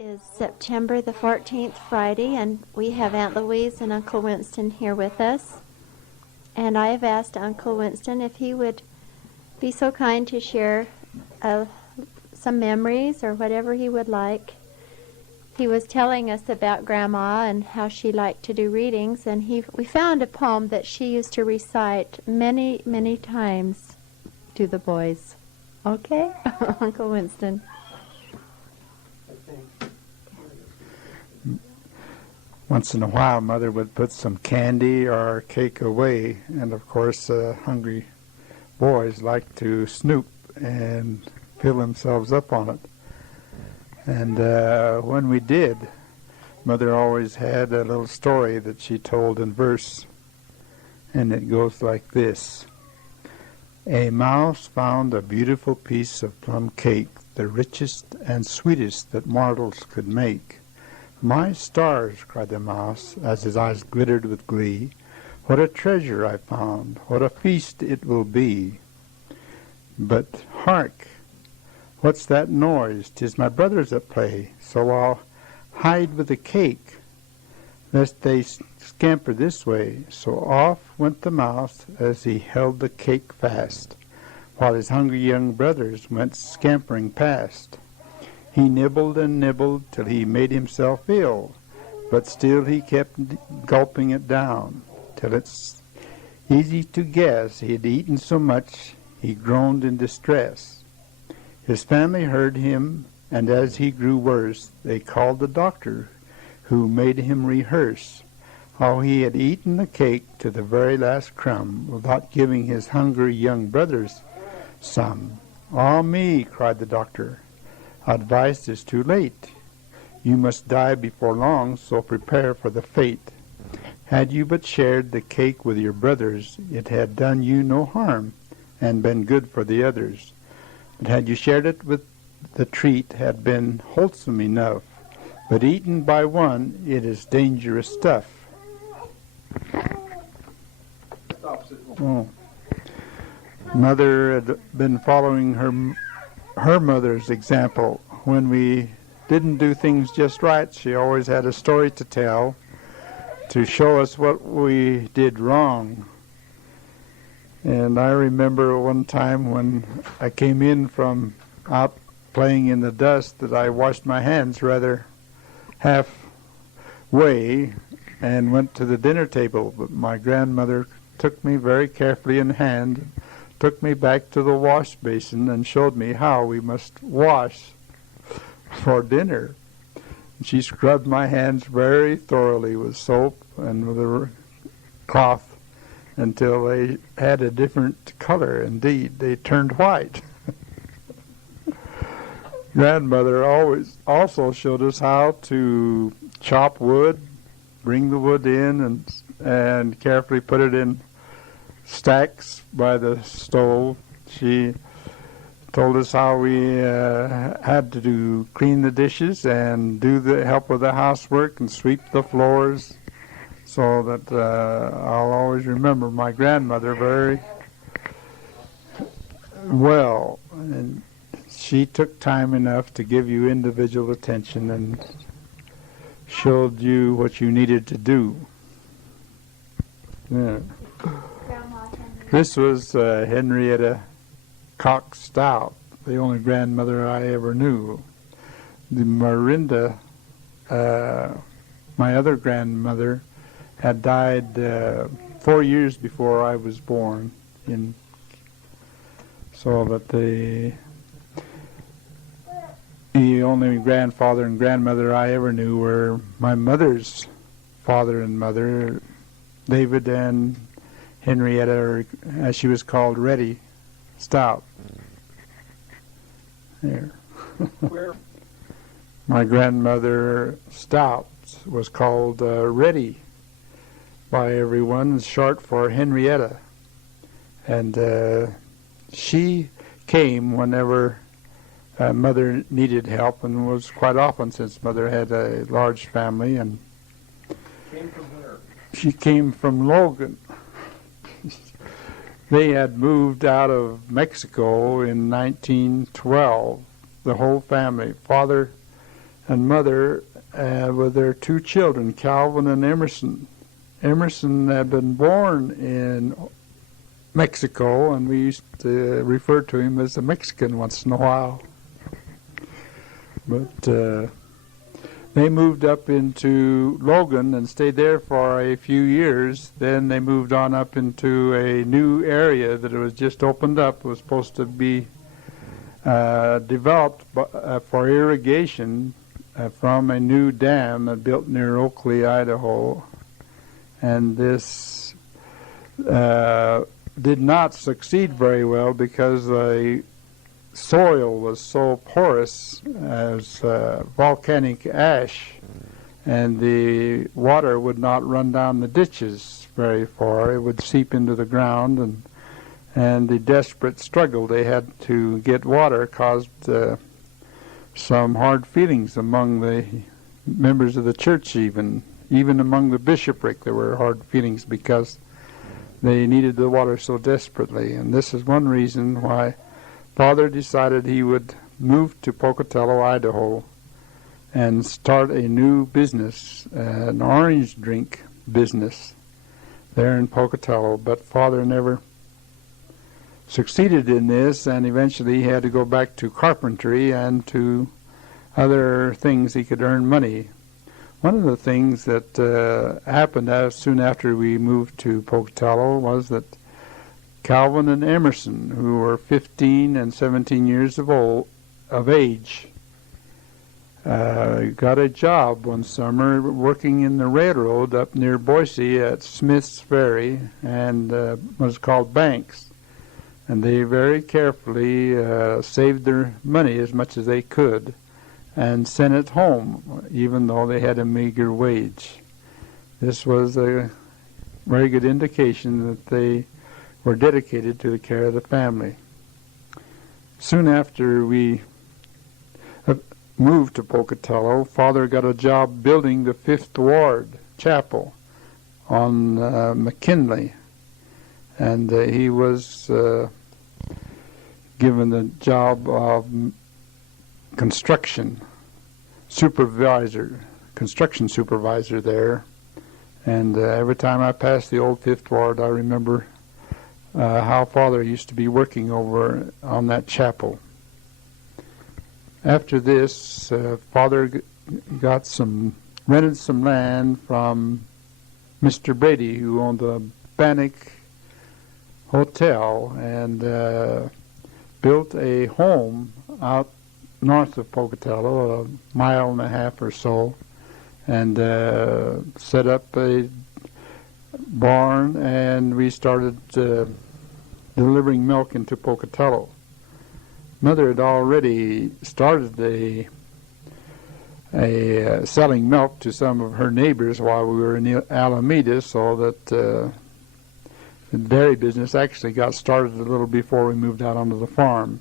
is September the 14th, Friday, and we have Aunt Louise and Uncle Winston here with us. And I have asked Uncle Winston if he would be so kind to share some memories or whatever he would like. He was telling us about Grandma and how she liked to do readings, and we found a poem that she used to recite many, many times to the boys. Okay? Uncle Winston. Once in a while, Mother would put some candy or cake away, and of course, hungry boys like to snoop and fill themselves up on it. And when we did, Mother always had a little story that she told in verse, and it goes like this. A mouse found a beautiful piece of plum cake, the richest and sweetest that mortals could make. My stars, cried the mouse, as his eyes glittered with glee. What a treasure I found, what a feast it will be. But hark, what's that noise? 'Tis my brothers at play, so I'll hide with the cake, lest they scamper this way. So off went the mouse as he held the cake fast, while his hungry young brothers went scampering past. He nibbled and nibbled till he made himself ill, but still he kept gulping it down, till it's easy to guess he had eaten so much he groaned in distress. His family heard him, and as he grew worse, they called the doctor, who made him rehearse how he had eaten the cake to the very last crumb without giving his hungry young brothers some. "Ah me," cried the doctor, "advice is too late. You must die before long, so prepare for the fate. Had you but shared the cake with your brothers, it had done you no harm, and been good for the others. But had you shared it with the treat, had been wholesome enough. But eaten by one, it is dangerous stuff." Oh. Mother had been following her mother's example. When we didn't do things just right, she always had a story to tell to show us what we did wrong. And I remember one time when I came in from out playing in the dust that I washed my hands rather halfway and went to the dinner table. But my grandmother took me very carefully in hand, took me back to the wash basin and showed me how we must wash for dinner. She scrubbed my hands very thoroughly with soap and with a cloth until they had a different color. Indeed, they turned white. Grandmother always also showed us how to chop wood, bring the wood in and carefully put it in stacks by the stove. She told us how we had to clean the dishes and help with the housework and sweep the floors, so that I'll always remember my grandmother very well. And she took time enough to give you individual attention and showed you what you needed to do. Yeah. This was Henrietta Cox Stout, the only grandmother I ever knew. The Marinda, my other grandmother, had died 4 years before I was born, so that the only grandfather and grandmother I ever knew were my mother's father and mother, David and Henrietta, or as she was called, Reddy Stout. There. My grandmother Stout was called Reddy by everyone, short for Henrietta. And she came whenever Mother needed help, and was quite often, since Mother had a large family. And Came from where? She came from Logan. They had moved out of Mexico in 1912, the whole family. Father and mother with their two children, Calvin and Emerson. Emerson had been born in Mexico, and we used to refer to him as a Mexican once in a while. But they moved up into Logan and stayed there for a few years. Then they moved on up into a new area that was just opened up. It was supposed to be developed for irrigation from a new dam built near Oakley, Idaho. And this did not succeed very well because the soil was so porous as volcanic ash, and the water would not run down the ditches very far. It would seep into the ground, and the desperate struggle they had to get water caused some hard feelings among the members of the church, even among the bishopric. There were hard feelings because they needed the water so desperately. And this is one reason why Father decided he would move to Pocatello, Idaho, and start a new business, an orange drink business there in Pocatello. But Father never succeeded in this, and eventually he had to go back to carpentry and to other things he could earn money. One of the things that happened soon after we moved to Pocatello was that Calvin and Emerson, who were 15 and 17 years of age, got a job one summer working in the railroad up near Boise at Smith's Ferry, and was called Banks. And they very carefully saved their money as much as they could and sent it home, even though they had a meager wage. This was a very good indication that they were dedicated to the care of the family. Soon after we moved to Pocatello, Father got a job building the Fifth Ward Chapel on McKinley, and he was given the job of construction supervisor there. And every time I pass the old Fifth Ward, I remember how Father used to be working over on that chapel. After this, Father rented some land from Mr. Brady, who owned the Bannock Hotel, and built a home out north of Pocatello, a mile and a half or so, and set up a barn, and we started delivering milk into Pocatello. Mother had already started selling milk to some of her neighbors while we were in Alameda, so that the dairy business actually got started a little before we moved out onto the farm.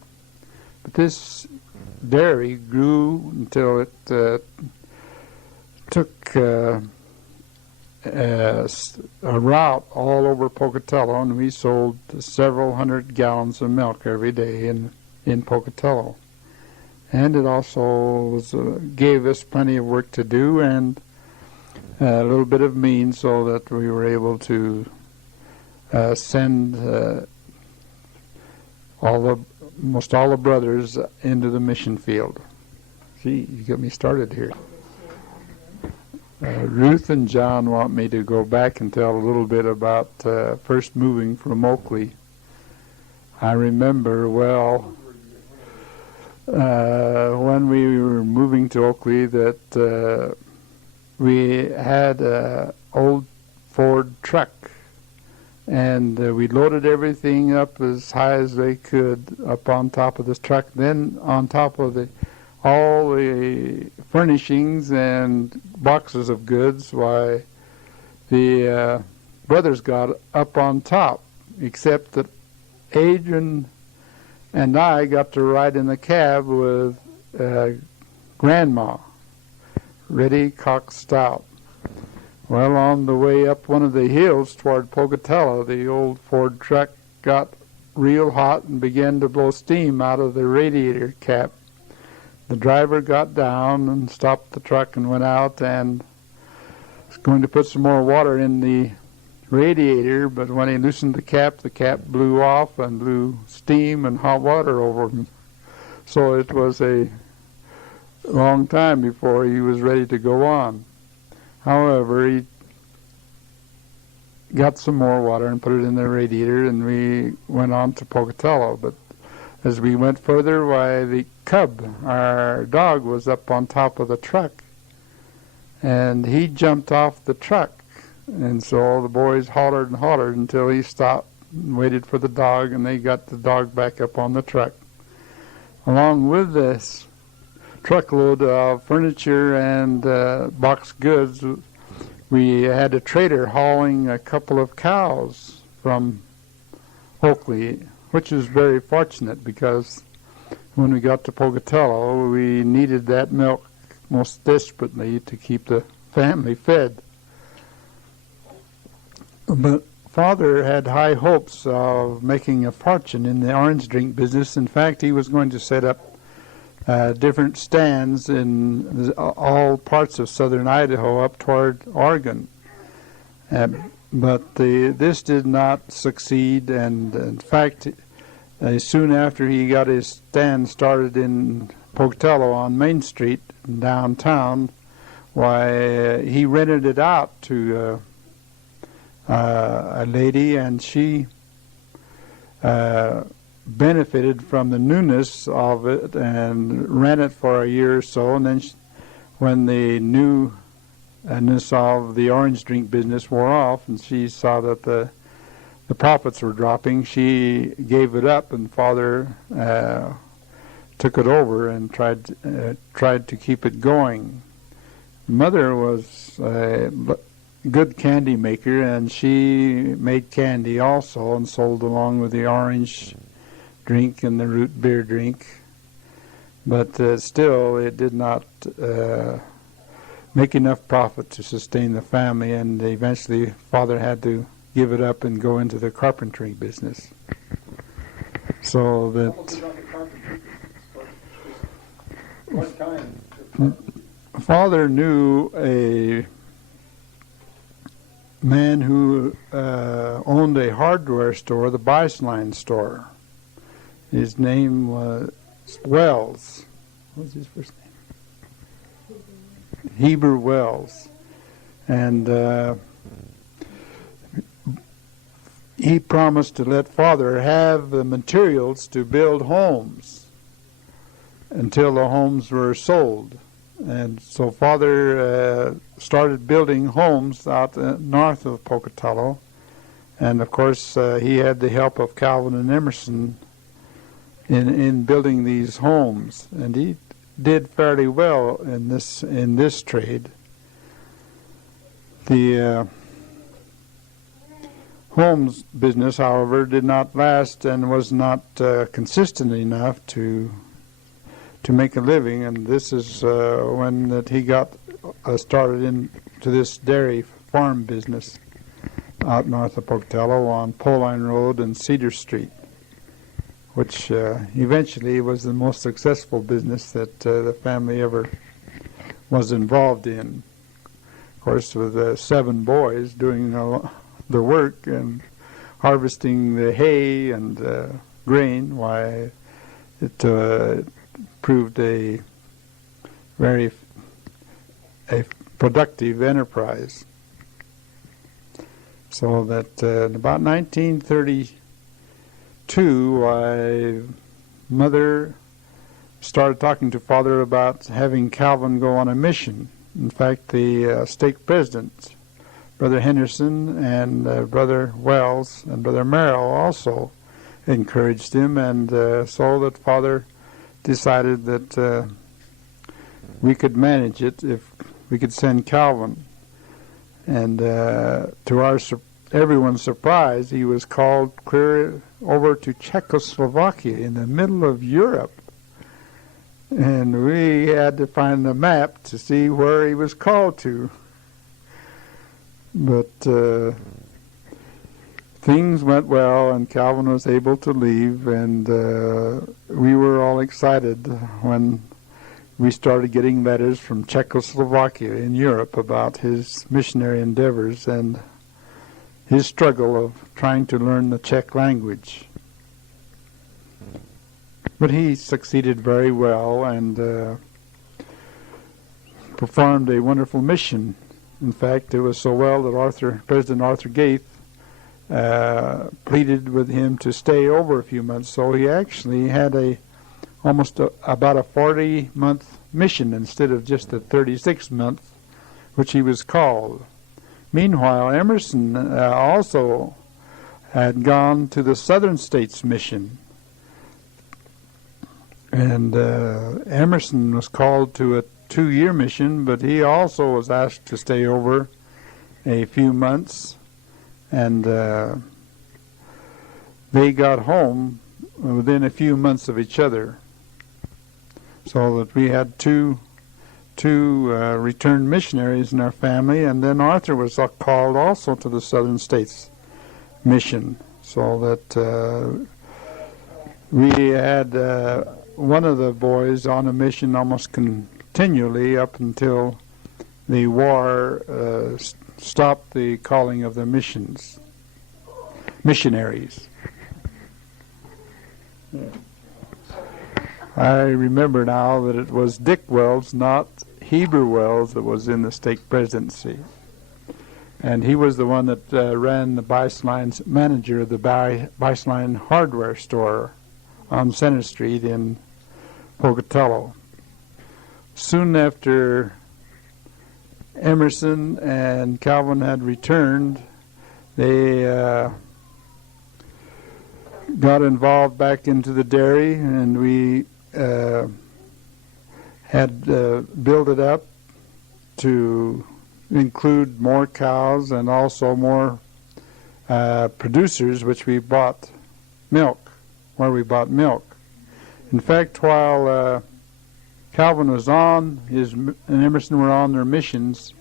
But this dairy grew until it took a route all over Pocatello, and we sold several hundred gallons of milk every day in Pocatello. And it also gave us plenty of work to do and a little bit of means so that we were able to send almost all the brothers into the mission field. Gee, you got me started here. Ruth and John want me to go back and tell a little bit about first moving from Oakley. I remember well when we were moving to Oakley that we had an old Ford truck, and we loaded everything up as high as they could up on top of this truck. Then on top of all the furnishings and boxes of goods, why the brothers got up on top, except that Adrian and I got to ride in the cab with Grandma, Reddy Cox Stout. Well, on the way up one of the hills toward Pocatello, the old Ford truck got real hot and began to blow steam out of the radiator cap. the driver got down and stopped the truck and went out and was going to put some more water in the radiator, but when he loosened the cap blew off and blew steam and hot water over him. So it was a long time before he was ready to go on. However, he got some more water and put it in the radiator, and we went on to Pocatello. But as we went further, why, the cub, our dog, was up on top of the truck, and he jumped off the truck. And so all the boys hollered and hollered until he stopped and waited for the dog, and they got the dog back up on the truck. Along with this truckload of furniture and box goods, we had a trader hauling a couple of cows from Oakley, which was very fortunate because when we got to Pocatello, we needed that milk most desperately to keep the family fed. But Father had high hopes of making a fortune in the orange drink business. In fact, he was going to set up different stands in all parts of southern Idaho up toward Oregon. But this did not succeed, and in fact, soon after he got his stand started in Pocatello on Main Street downtown, why, he rented it out to a lady, and she benefited from the newness of it and ran it for a year or so. And then when the newness of the orange drink business wore off and she saw that the profits were dropping, she gave it up, and Father took it over and tried to keep it going. Mother was a good candy maker, and she made candy also and sold along with the orange drink and the root beer drink. But still, it did not make enough profit to sustain the family, and eventually Father had to give it up and go into the carpentry business. So that Father knew a man who owned a hardware store, the Biceline store. His name was Wells. What was his first name? Heber Wells. And he promised to let Father have the materials to build homes until the homes were sold. And so Father started building homes out north of Pocatello. And of course, he had the help of Calvin and Emerson in building these homes, and he did fairly well in this trade. The homes business, however, did not last and was not consistent enough to make a living, and this is when that he got started into this dairy farm business out north of Pocatello on Poline Road and Cedar Street, which eventually was the most successful business that the family ever was involved in. Of course, with 7 boys doing the work and harvesting the hay and grain, why, it proved a very productive enterprise. So that in about 1932, Mother started talking to Father about having Calvin go on a mission. In fact, the stake presidents, Brother Henderson and Brother Wells and Brother Merrill, also encouraged him, and so that Father decided that we could manage it if we could send Calvin. And to everyone's surprise, he was called clear over to Czechoslovakia in the middle of Europe. And we had to find a map to see where he was called to. But things went well, and Calvin was able to leave, and we were all excited when we started getting letters from Czechoslovakia in Europe about his missionary endeavors and his struggle of trying to learn the Czech language. But he succeeded very well and performed a wonderful mission. In fact, it was so well that President Arthur Gaith pleaded with him to stay over a few months. So he actually had about a 40-month mission instead of just a 36-month, which he was called. Meanwhile, Emerson also had gone to the Southern States mission. And Emerson was called to a 2-year mission, but he also was asked to stay over a few months. And they got home within a few months of each other, so that we had two returned missionaries in our family. And then Arthur was called also to the Southern States mission, so that we had one of the boys on a mission almost continually up until the war stopped the calling of the missionaries. I remember now that it was Dick Wells, not Heber Wells, that was in the stake presidency. And he was the one that ran the Biceline, manager of the Biceline hardware store on Center Street in Pocatello. Soon after Emerson and Calvin had returned, they got involved back into the dairy, and we had built it up to include more cows and also more producers, which we bought milk, where we bought milk. In fact, while Calvin was on, and Emerson were on their missions,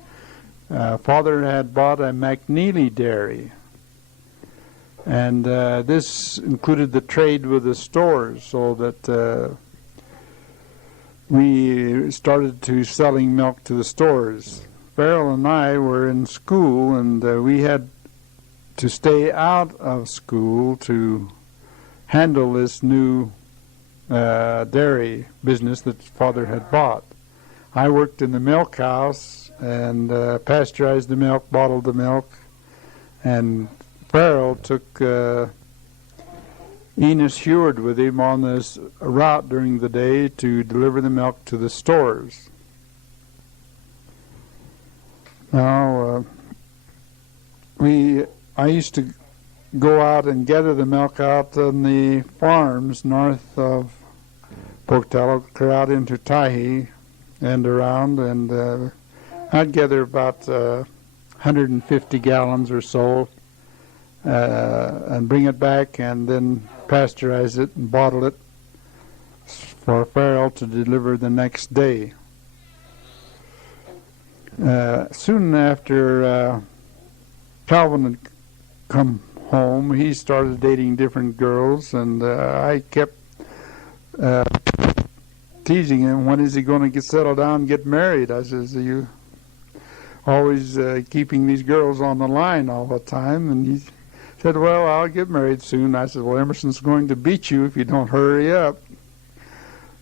Father had bought a McNeely dairy. And this included the trade with the stores, so that we started to selling milk to the stores. Farrell and I were in school, and we had to stay out of school to handle this new dairy business that Father had bought. I worked in the milk house and pasteurized the milk, bottled the milk, and Farrell took Enos Heward with him on this route during the day to deliver the milk to the stores. Now, I used to go out and gather the milk out on the farms north of Pocatello, clear out into Tyhee and around, and I'd gather about 150 gallons or so and bring it back and then pasteurize it and bottle it for Farrell to deliver the next day. Soon after Calvin had come home, he started dating different girls, and I kept teasing him, when is he going to get settled down and get married? I says, are you always keeping these girls on the line all the time? And he said, well, I'll get married soon. I said, well, Emerson's going to beat you if you don't hurry up.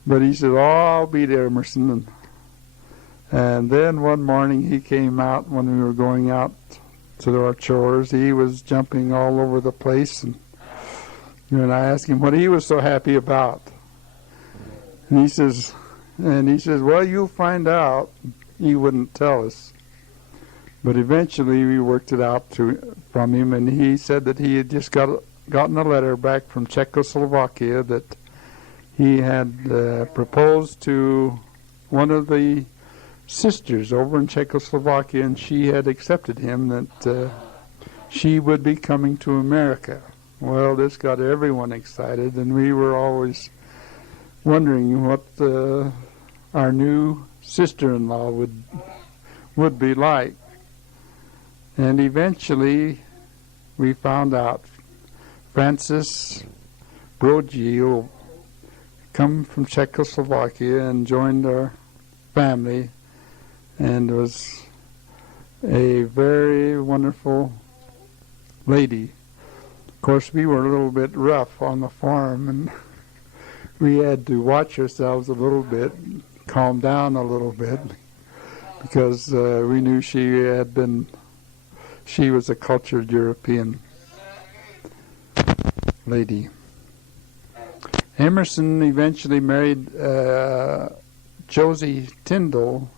But he said, oh, I'll beat Emerson. And then one morning he came out when we were going out to our chores. He was jumping all over the place, and I asked him what he was so happy about. And he says, well, you'll find out. He wouldn't tell us. But eventually we worked it out from him, and he said that he had just gotten a letter back from Czechoslovakia that he had proposed to one of the sisters over in Czechoslovakia, and she had accepted him, that she would be coming to America. Well, this got everyone excited, and we were always wondering what our new sister-in-law would be like. And eventually we found out Francis Brogio come from Czechoslovakia and joined our family, and was a very wonderful lady. Of course, we were a little bit rough on the farm, and we had to watch ourselves a little bit, calm down a little bit, because we knew she was a cultured European lady. Emerson eventually married Josie Tyndall,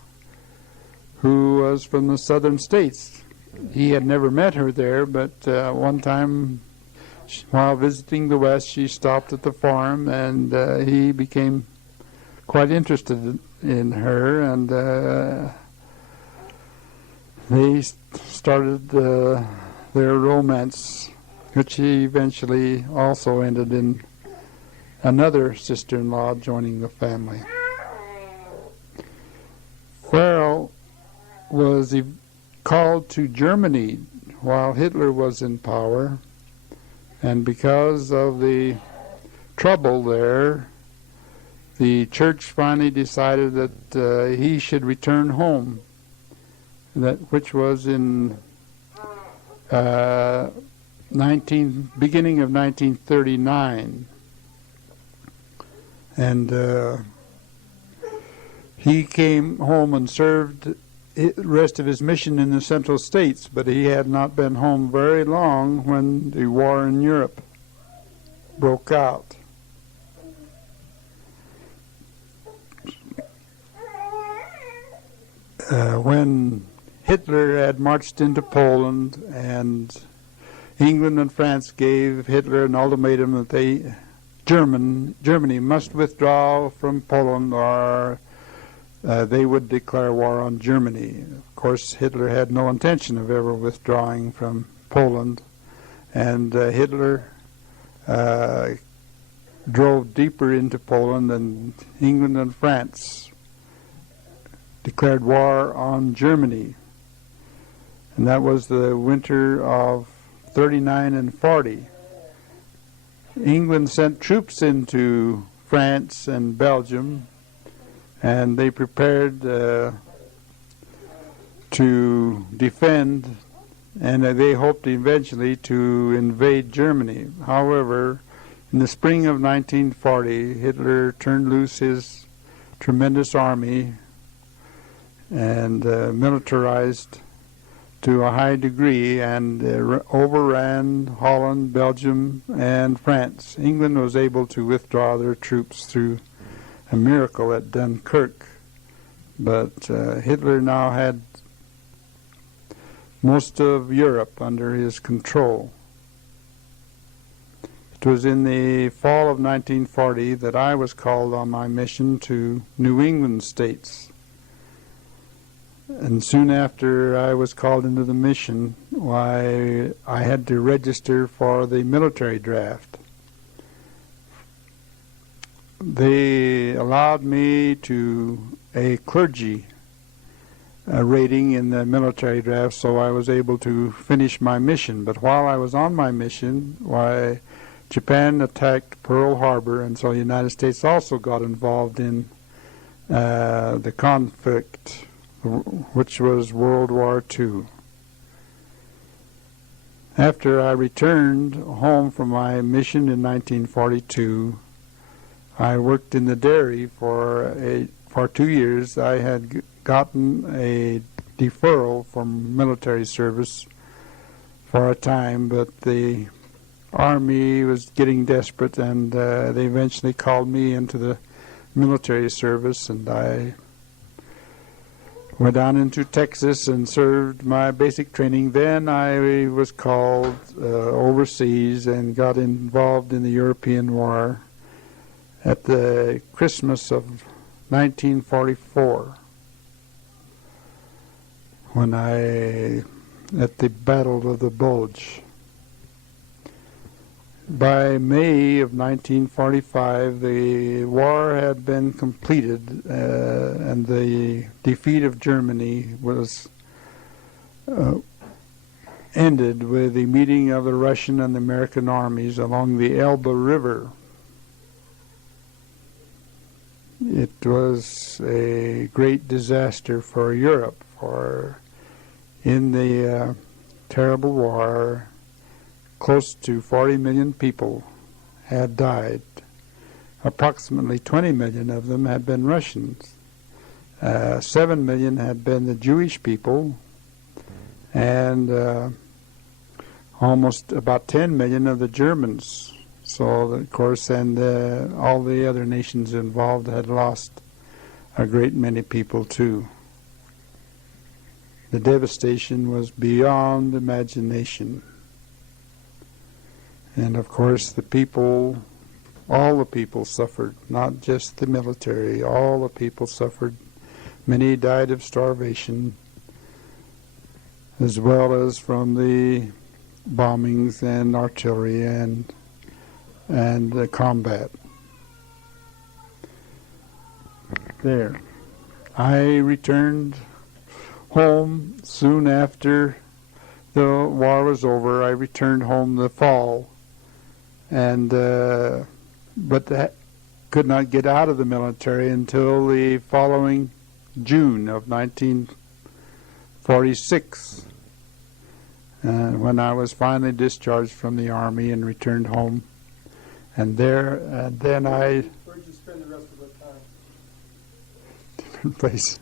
who was from the southern states. He had never met her there, but one time while visiting the West, she stopped at the farm, and he became quite interested in her, and they started their romance, which eventually also ended in another sister-in-law joining the family. Farrell was called to Germany while Hitler was in power, and because of the trouble there, the church finally decided that he should return home, which was in beginning of 1939. And he came home and served the rest of his mission in the Central States, but he had not been home very long when the war in Europe broke out. When Hitler had marched into Poland, and England and France gave Hitler an ultimatum that Germany must withdraw from Poland, or they would declare war on Germany. Of course, Hitler had no intention of ever withdrawing from Poland, and Hitler drove deeper into Poland, and England and France declared war on Germany. And that was the winter of 39 and 40. England sent troops into France and Belgium, and they prepared to defend, and they hoped eventually to invade Germany. However, in the spring of 1940, Hitler turned loose his tremendous army and militarized to a high degree, and overran Holland, Belgium, and France. England was able to withdraw their troops through a miracle at Dunkirk, but Hitler now had most of Europe under his control. It was in the fall of 1940 that I was called on my mission to New England states. And soon after I was called into the mission, I had to register for the military draft. They allowed me to a clergy rating in the military draft, so I was able to finish my mission. But while I was on my mission, Japan attacked Pearl Harbor, and so the United States also got involved in the conflict, which was World War II. After I returned home from my mission in 1942, I worked in the dairy for 2 years. I had gotten a deferral from military service for a time, but the Army was getting desperate, and they eventually called me into the military service, and I went down into Texas and served my basic training. Then I was called overseas and got involved in the European War at the Christmas of 1944, at the Battle of the Bulge. By May of 1945, the war had been completed, and the defeat of Germany was ended with the meeting of the Russian and the American armies along the Elbe River. it was a great disaster for Europe. For in the terrible war, close to 40 million people had died. Approximately 20 million of them had been Russians. 7 million had been the Jewish people, and almost about 10 million of the Germans. So, of course, and all the other nations involved had lost a great many people too. The devastation was beyond imagination. And of course the people, all the people suffered, not just the military, all the people suffered. Many died of starvation, as well as from the bombings and artillery and combat. There. I returned home soon after the war was over. I returned home the fall, and but could not get out of the military until the following June of 1946, when I was finally discharged from the Army and returned home. And then I... Where'd you spend the rest of the time? Different place.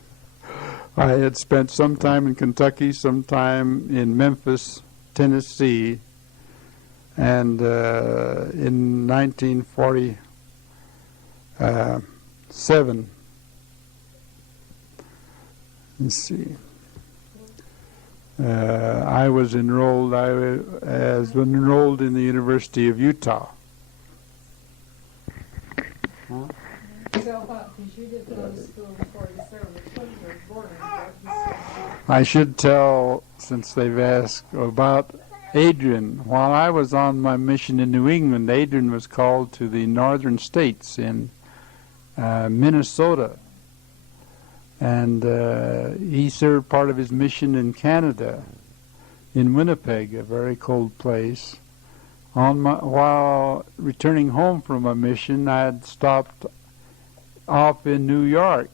I had spent some time in Kentucky, some time in Memphis, Tennessee, and in 1947, let's see, I was enrolled. I was enrolled in the University of Utah. So what? Because you didn't go to school before you served. When you were born, I should tell, since they've asked, about Adrian. While I was on my mission in New England, Adrian was called to the northern states in Minnesota. And he served part of his mission in Canada, in Winnipeg, a very cold place. While returning home from a mission, I had stopped off in New York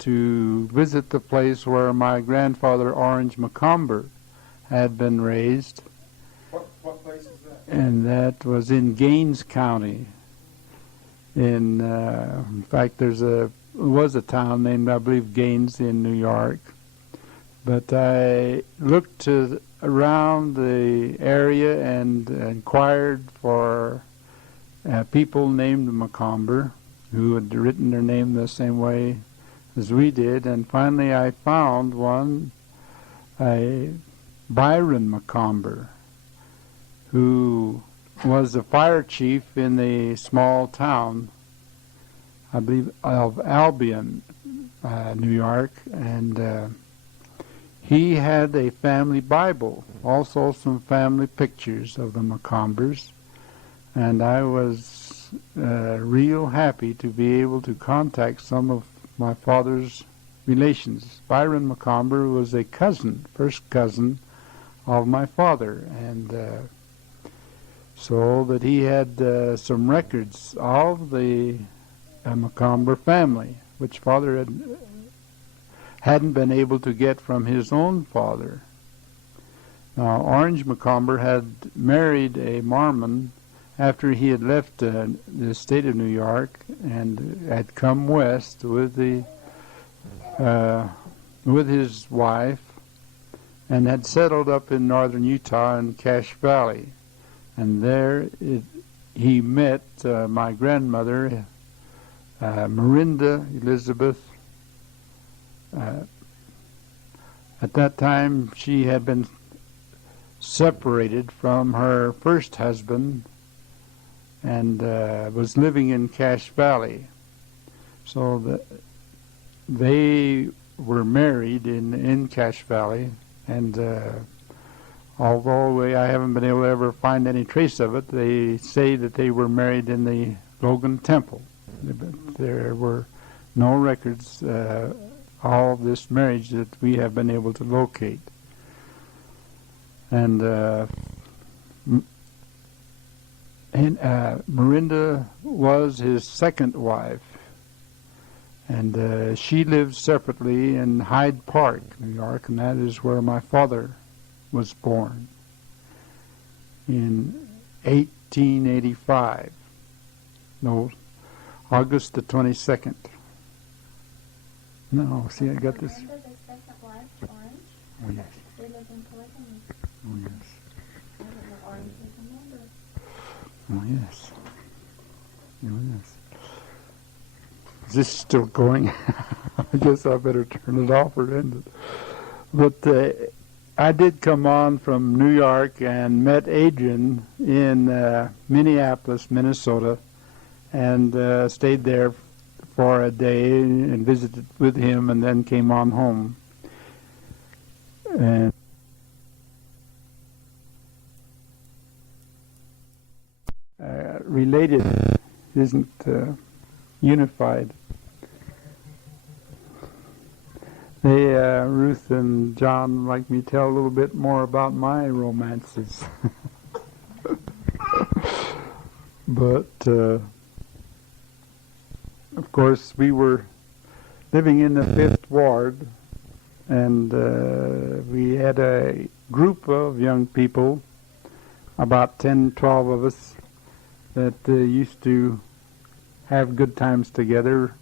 to visit the place where my grandfather, Orange McOmber, had been raised. What place is that? And that was in Gaines County. In fact, there was a town named, I believe, Gaines in New York. But I looked around the area and inquired for people named McOmber who had written their name the same way as we did, and finally I found one, a Byron McOmber, who was the fire chief in the small town, I believe, of Albion, New York, and he had a family Bible, also some family pictures of the McOmbers, and I was real happy to be able to contact some of my father's relations. Byron McOmber was a cousin, first cousin of my father, and so that he had some records of the McOmber family, which father hadn't been able to get from his own father. Now, Orange McOmber had married a Mormon after he had left the state of New York and had come west with his wife and had settled up in northern Utah in Cache Valley. And there he met my grandmother, Miranda Elizabeth. At that time, she had been separated from her first husband and was living in Cache Valley. So they were married in Cache Valley, and although I haven't been able to ever find any trace of it, they say that they were married in the Logan Temple. There were no records of this marriage that we have been able to locate. And Miranda was his second wife, And she lives separately in Hyde Park, New York, and that is where my father was born in 1885. No, August the 22nd. No, see, I got this. Remember the second wife, Orange? Oh, yes. She lived in polygamy. Oh, yes. I don't know Orange is a member. Oh, yes. Oh, yes. Is this still going? I guess I better turn it off or end it. But I did come on from New York and met Adrian in Minneapolis, Minnesota, and stayed there for a day and visited with him, and then came on home. And related isn't unified. They, Ruth and John, like me tell a little bit more about my romances. But of course, we were living in the 5th Ward, and we had a group of young people, about 10, 12 of us, that used to have good times together,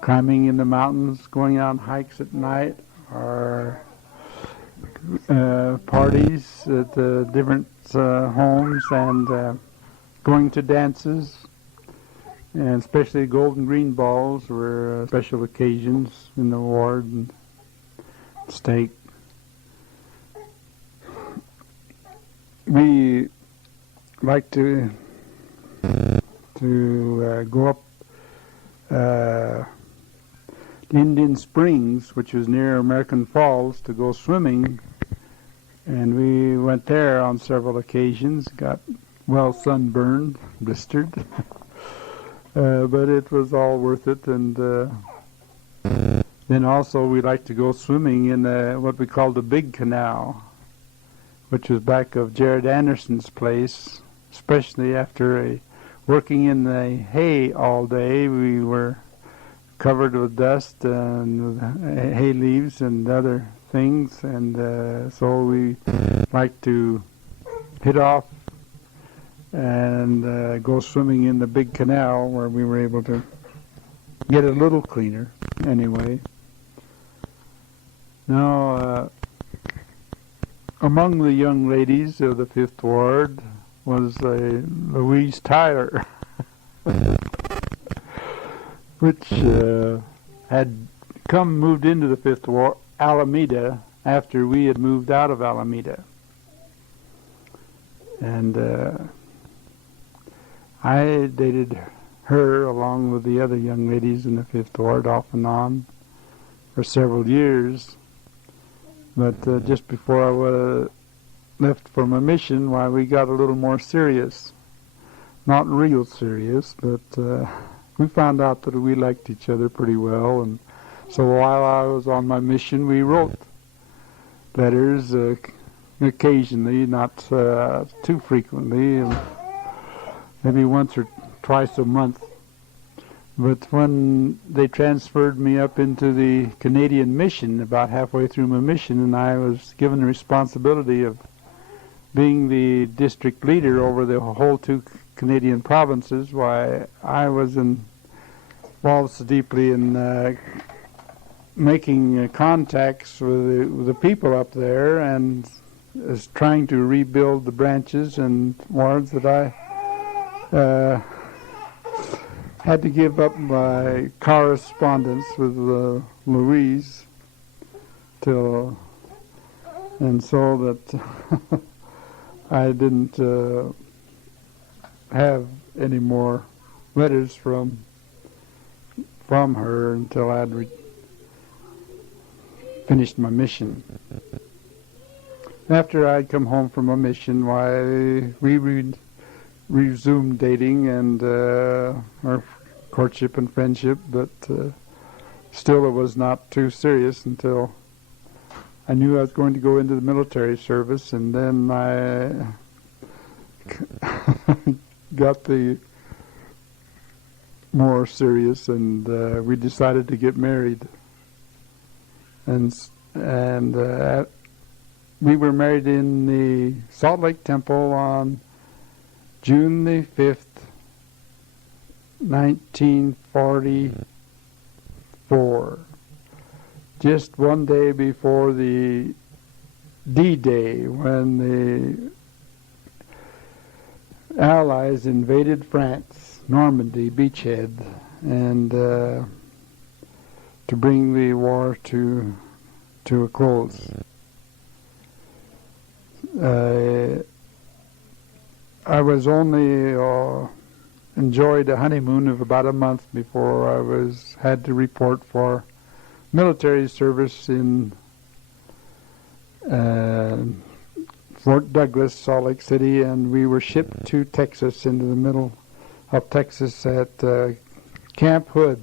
climbing in the mountains, going on hikes at night, or parties at different homes, and going to dances. And especially golden green balls were special occasions in the ward, and stake. We like to go up Indian Springs, which was near American Falls, to go swimming. And we went there on several occasions, got well sunburned, blistered. But it was all worth it. And then also we like to go swimming in what we call the Big Canal, which was back of Jared Anderson's place, especially after working in the hay all day. We were covered with dust and hay leaves and other things, and so we like to hit off and go swimming in the Big Canal, where we were able to get a little cleaner anyway. Now, among the young ladies of the 5th Ward was Louise Tyler, which had moved into the 5th Ward, Alameda, after we had moved out of Alameda. And I dated her along with the other young ladies in the 5th Ward off and on for several years. But just before I left for my mission, why, we got a little more serious. Not real serious, but we found out that we liked each other pretty well. And so while I was on my mission, we wrote letters occasionally, not too frequently, maybe once or twice a month. But when they transferred me up into the Canadian mission, about halfway through my mission, and I was given the responsibility of being the district leader over the whole 2 Canadian provinces, why, I was involved so deeply in making contacts with the people up there, and is trying to rebuild the branches and wards, that I had to give up my correspondence with Louise and so that I didn't have any more letters from her until I had finished my mission. After I'd come home from my mission, why, we resumed dating and our courtship and friendship, but still it was not too serious until I knew I was going to go into the military service, and then I got the more serious, and we decided to get married. And we were married in the Salt Lake Temple on June the 5th, 1944, just one day before the D-Day, when the Allies invaded France, Normandy, beachhead, and to bring the war to a close. I was only enjoyed a honeymoon of about a month before I had to report for military service in Fort Douglas, Salt Lake City, and we were shipped to Texas, into the middle of Texas at Camp Hood.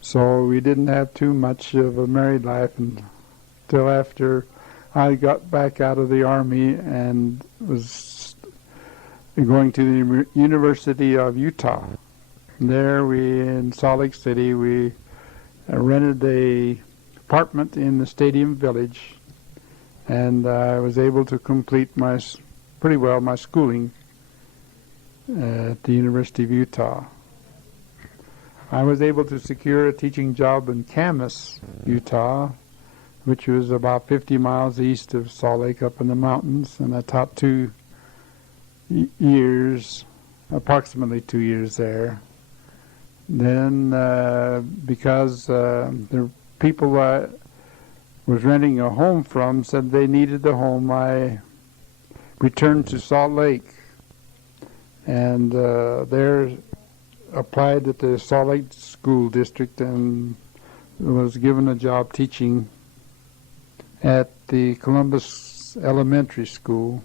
So we didn't have too much of a married life until after I got back out of the Army and was going to the University of Utah. There in Salt Lake City, we rented an apartment in the Stadium Village, and I was able to complete my schooling at the University of Utah. I was able to secure a teaching job in Camas, Utah, which was about 50 miles east of Salt Lake up in the mountains, and I taught 2 years, approximately 2 years there. Then, because the people I was renting a home from said they needed a home, I returned to Salt Lake, and there applied at the Salt Lake School District and was given a job teaching at the Columbus Elementary School.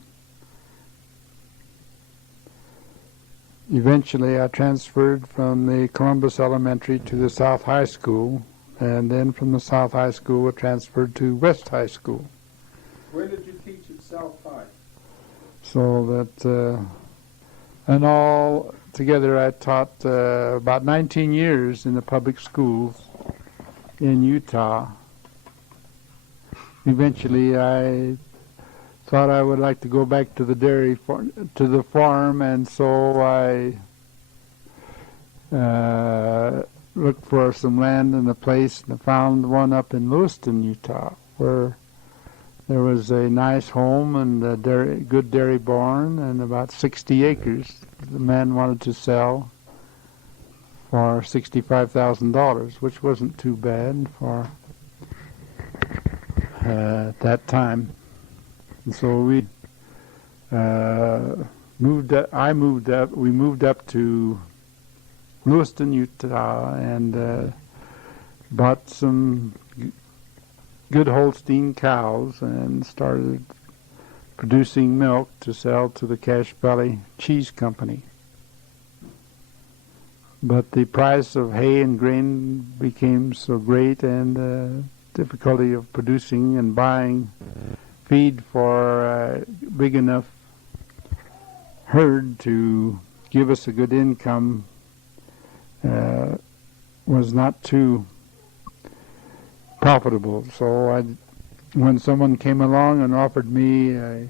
Eventually, I transferred from the Columbus Elementary to the South High School, and then from the South High School, I transferred to West High School. Where did you teach at South High? So that, and all together, I taught about 19 years in the public schools in Utah. Eventually, I thought I would like to go back to the to the farm, and so I looked for some land and a place, and I found one up in Winston, Utah, where there was a nice home and a good dairy barn and about 60 acres. The man wanted to sell for $65,000, which wasn't too bad for at that time. And so we moved up to Winston, Utah, and bought some good Holstein cows and started producing milk to sell to the Cache Valley Cheese Company. But the price of hay and grain became so great, and difficulty of producing and buying feed for a big enough herd to give us a good income was not too profitable. So when someone came along and offered me a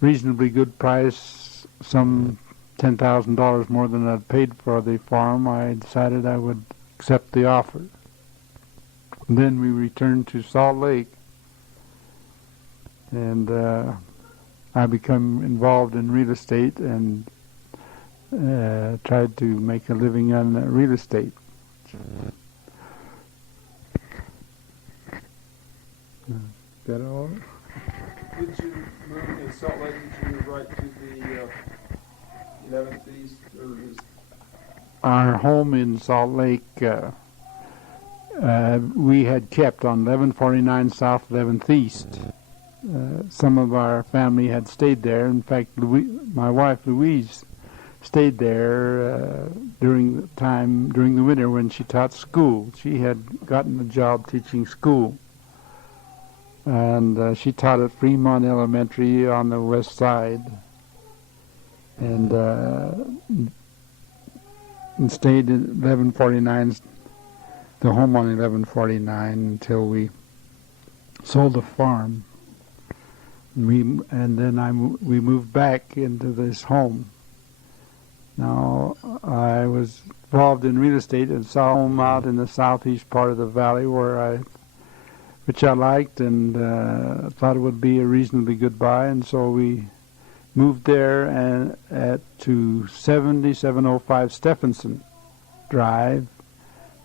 reasonably good price, some $10,000 more than I'd paid for the farm, I decided I would accept the offer. And then we returned to Salt Lake, and I became involved in real estate and tried to make a living on real estate. That all? Did you move in Salt Lake? Did you move right to the 11th East? Or is Our home in Salt Lake, we had kept on 1149 South 11th East. Some of our family had stayed there. In fact, my wife Louise stayed there during the winter when she taught school. She had gotten a job teaching school, and she taught at Fremont Elementary on the west side. and stayed at 1149, the home on 1149, until we sold the farm. We moved back into this home. Now, I was involved in real estate and saw a home out in the southeast part of the valley which I liked, and thought it would be a reasonably good buy, and so we moved there to 7705 Stephenson Drive,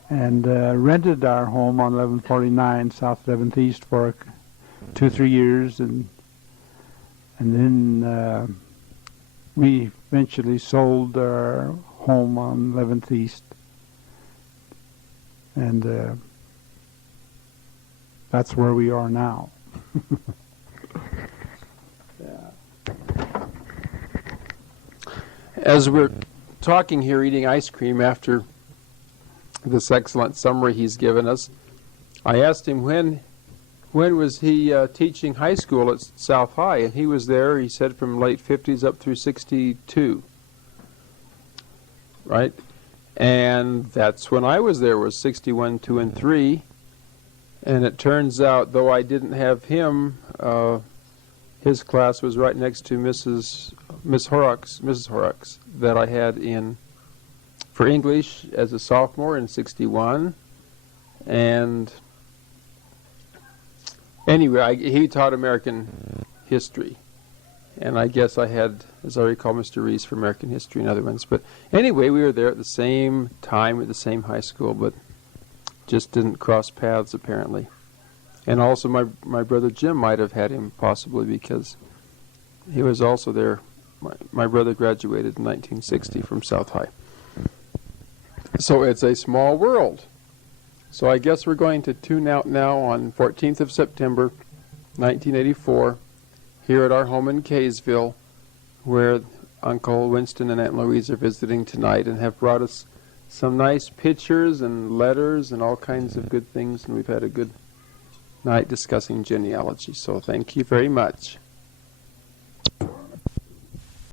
and rented our home on 1149 South 11th East for 2-3 years, and then we eventually sold our home on 11th East, and that's where we are now. As we're talking here, eating ice cream after this excellent summary he's given us, I asked him when was he teaching high school at South High, and he was there, he said, from late 50s up through 62, right? And that's when I was there, was 61, 2, and 3. And it turns out, though I didn't have him, his class was right next to Mrs. Horrocks that I had for English as a sophomore in 61. And anyway, he taught American history. And I guess I had, as I recall, Mr. Reese for American history and other ones. But anyway, we were there at the same time at the same high school, but just didn't cross paths apparently. And also my brother Jim might have had him possibly because he was also there. My brother graduated in 1960 from South High. So it's a small world. So I guess we're going to tune out now on 14th of September 1984 here at our home in Kaysville, where Uncle Winston and Aunt Louise are visiting tonight and have brought us some nice pictures and letters and all kinds of good things, and we've had a good night discussing genealogy. So thank you very much.